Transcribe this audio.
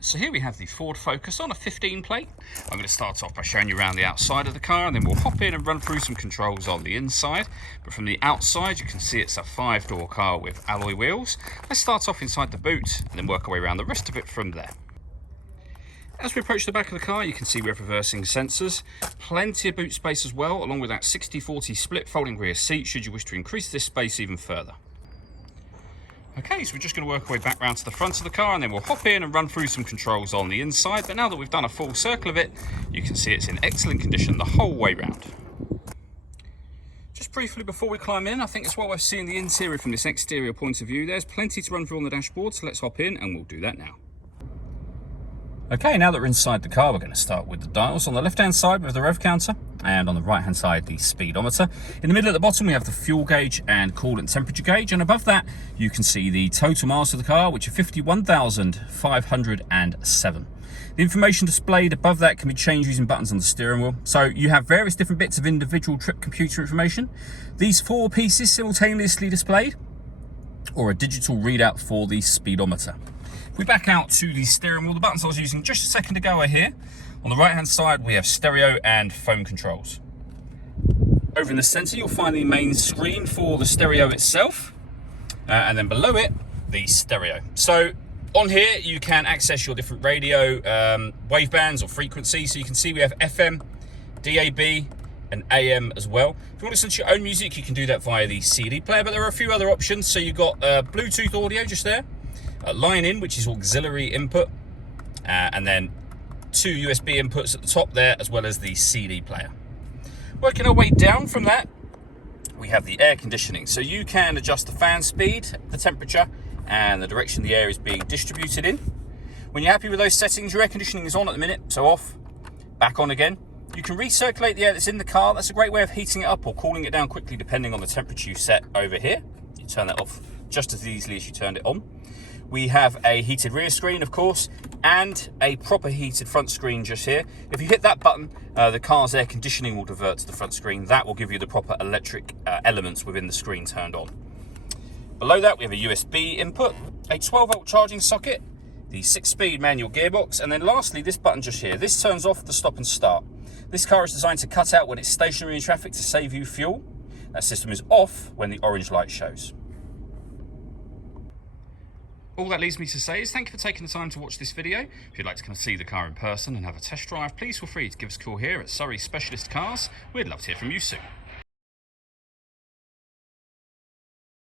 So here we have the Ford Focus on a 15 plate. I'm going to start off by showing you around the outside of the car, and then we'll hop in and run through some controls on the inside. But from the outside, you can see it's a 5-door car with alloy wheels. Let's start off inside the boot and then work our way around the rest of it from there. As we approach the back of the car, you can see we have reversing sensors, plenty of boot space as well, along with that 60/40 split folding rear seat should you wish to increase this space even further. Okay, so we're just going to work our way back round to the front of the car, and then we'll hop in and run through some controls on the inside. But now that we've done a full circle of it, you can see it's in excellent condition the whole way round. Just briefly before we climb in, I think it's well worth seeing the interior from this exterior point of view. There's plenty to run through on the dashboard, so let's hop in and we'll do that now. Okay, now that we're inside the car, we're going to start with the dials. On the left-hand side, we have the rev counter, and on the right-hand side, the speedometer. In the middle at the bottom, we have the fuel gauge and coolant temperature gauge, and above that, you can see the total miles of the car, which are 51,507. The information displayed above that can be changed using buttons on the steering wheel. So you have various different bits of individual trip computer information. These 4 pieces simultaneously displayed, or a digital readout for the speedometer. If we back out to the steering wheel, the buttons I was using just a second ago are here. On the right hand side, we have stereo and phone controls. Over in the center, you'll find the main screen for the stereo itself. And then below it, the stereo. So on here, you can access your different radio wavebands or frequencies. So you can see we have FM, DAB, and AM as well. If you want to listen to your own music, you can do that via the CD player, but there are a few other options. So you've got Bluetooth audio just there. Line in, which is auxiliary input, and then 2 USB inputs at the top there, as well as the CD player. Working our way down from that, we have the air conditioning. So you can adjust the fan speed, the temperature, and the direction the air is being distributed in. When you're happy with those settings, your air conditioning is on at the minute, so off, back on again. You can recirculate the air that's in the car. That's a great way of heating it up or cooling it down quickly, depending on the temperature you set over here. You turn that off just as easily as you turned it on. We have a heated rear screen, of course, and a proper heated front screen just here. If you hit that button, the car's air conditioning will divert to the front screen. That will give you the proper electric elements within the screen turned on. Below that, we have a USB input, a 12-volt charging socket, the 6-speed manual gearbox, and then lastly, this button just here. This turns off the stop and start. This car is designed to cut out when it's stationary in traffic to save you fuel. That system is off when the orange light shows. All that leaves me to say is thank you for taking the time to watch this video. If you'd like to come see the car in person and have a test drive, please feel free to give us a call here at Surrey Specialist Cars. We'd love to hear from you soon.